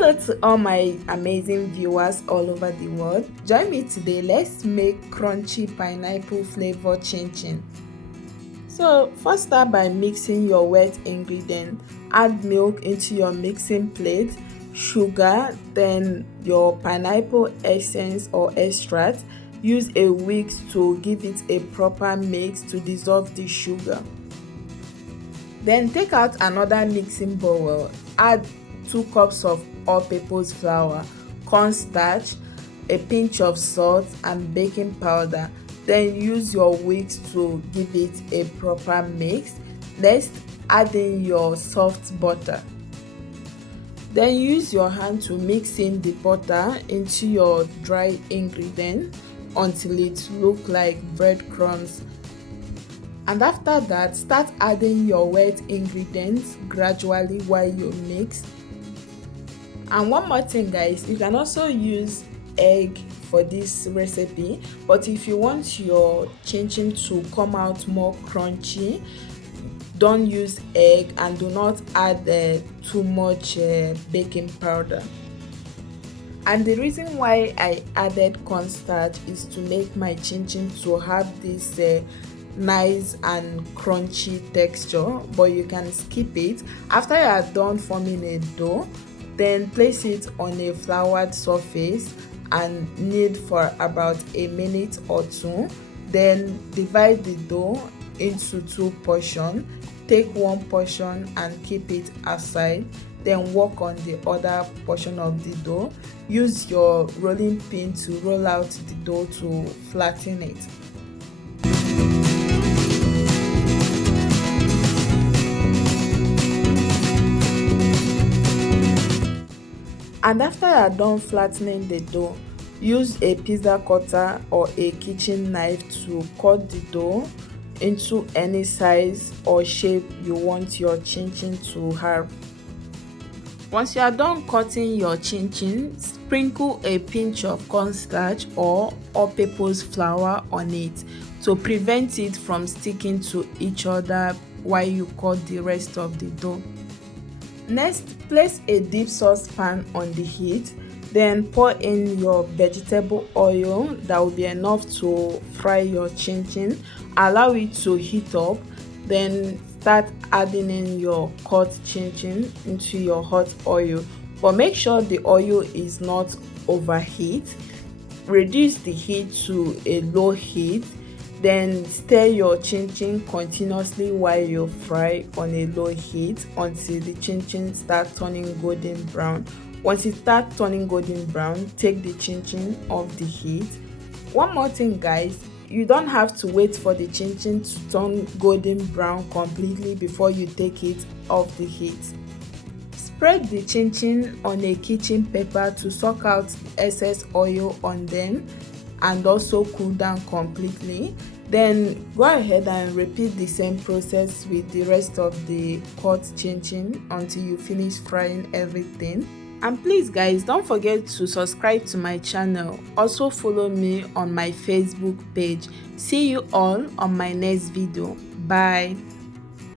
Hello to all my amazing viewers all over the world. Join me today. Let's make crunchy pineapple flavor chin chin. So first start by mixing your wet ingredient. Add milk into your mixing plate, sugar, then your pineapple essence or extract. Use a whisk to give it a proper mix to dissolve the sugar. Then take out another mixing bowl. Add 2 cups of all-purpose flour, cornstarch, a pinch of salt and baking powder. Then use your whisk to give it a proper mix. Next, add in your soft butter. Then use your hand to mix in the butter into your dry ingredient until it looks like breadcrumbs. And after that, start adding your wet ingredients gradually while you mix. And one more thing guys, you can also use egg for this recipe, but if you want your chin chin to come out more crunchy, don't use egg and do not add too much baking powder. And the reason why I added cornstarch is to make my chin chin to have this nice and crunchy texture, but you can skip it. After you are done forming a dough, then place it on a floured surface and knead for about a minute or two. Then divide the dough into 2 portions. Take 1 portion and keep it aside. Then work on the other portion of the dough. Use your rolling pin to roll out the dough to flatten it. And after you are done flattening the dough, use a pizza cutter or a kitchen knife to cut the dough into any size or shape you want your chin chin to have. Once you are done cutting your chin chin, sprinkle a pinch of cornstarch or all-purpose flour on it to prevent it from sticking to each other while you cut the rest of the dough. Next, place a deep saucepan on the heat, then pour in your vegetable oil that will be enough to fry your chin chin. Allow it to heat up, then start adding in your cut chin chin into your hot oil, but make sure the oil is not overheat. Reduce the heat to a low heat. Then stir your chin chin continuously while you fry on a low heat until the chin chin starts turning golden brown. Once it starts turning golden brown, take the chin chin off the heat. One more thing guys, you don't have to wait for the chin chin to turn golden brown completely before you take it off the heat. Spread the chin chin on a kitchen paper to suck out the excess oil on them and also cool down completely. Then go ahead and repeat the same process with the rest of the cut chin chin until you finish frying everything. And please guys, don't forget to subscribe to my channel. Also follow me on my Facebook page. See you all on my next video. Bye.